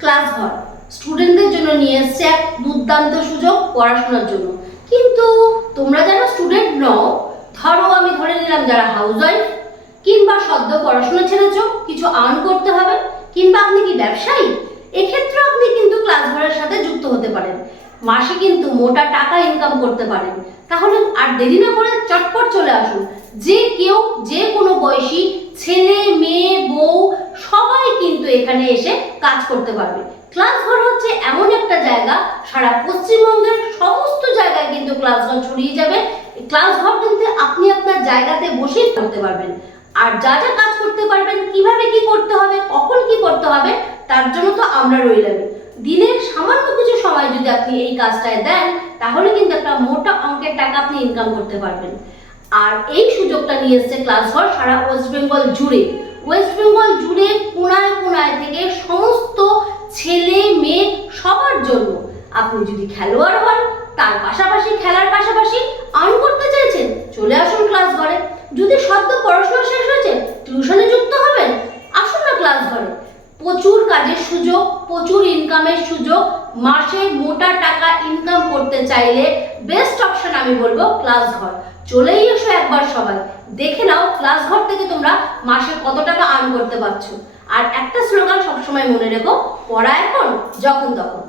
Class ঘর স্টুডেন্টদের জন্য নিয়ে এসছে এক দুর্দান্ত সুযোগ পড়াশোনার জন্য। কিন্তু তোমরা যারা স্টুডেন্ট নও, ধরো আমি ধরে নিলাম যারা হাউসওয়াইফ, কিংবা সদ্য পড়াশোনা ছেড়েছো, কিছু আর্ন করতে হবে, কিংবা আপনি কি ব্যবসায়ী, এক্ষেত্রে আপনি কিন্তু ক্লাস ঘরের সাথে যুক্ত হতে পারেন। মাসে কিন্তু মোটা টাকা ইনকাম করতে পারেন। তাহলে আর দেরি না করে চটপট চলে আসুন। যে কেউ, যে কোনো বয়সী ছেলে মেয়ে বউ সবাই কিন্তু এখানে এসে কাজ করতে পারবে। ক্লাস ঘর হচ্ছে এমন একটা জায়গা, সারা পশ্চিমবঙ্গের সমস্ত জায়গায় কিন্তু ক্লাস ঘর ছড়িয়ে যাবে। ক্লাস ঘর কিন্তু আপনি আপনার জায়গাতে বসেই করতে পারবেন। আর যা যা কাজ করতে পারবেন, কিভাবে কি করতে হবে, কখন কি করতে হবে, তার জন্য তো আমরা রইলাম। দিনের সামান্য কিছু সময় যদি আপনি এই কাজটায় দেন, তাহলে কিন্তু একটা মোটা অঙ্কের টাকা আপনি ইনকাম করতে পারবেন। আর এই সুযোগটা নিয়ে এসছে ক্লাস ঘর সারা ওয়েস্ট বেঙ্গল জুড়ে। ওয়েস্ট বেঙ্গল জুড়ে কোনায় কোনায় থেকে সমস্ত ছেলে মেয়ে সবার জন্য। আপনি যদি খেলোয়াড় হন, তার পাশাপাশি খেলার পাশাপাশি আর্ন করতে চাইছেন, চলে আসুন ক্লাস ঘরে। যদি সদ্য পড়াশোনা শেষ হয়েছে, টিউশনে যুক্ত হবেন, আসুন না ক্লাস ঘরে। প্রচুর কাজের সুযোগ, প্রচুর ইনকামের সুযোগ। মাসে মোটা টাকা ইনকাম করতে চাইলে বেস্ট অপশন আমি বলবো ক্লাস ঘর। চলেই এসো একবার সবাই, দেখে নাও ক্লাস ঘর থেকে তোমরা মাসে কত টাকা আর্ন করতে পারছো। আর একটা স্লোগান সবসময় মনে রেখো, পড়া এখন যখন তখন।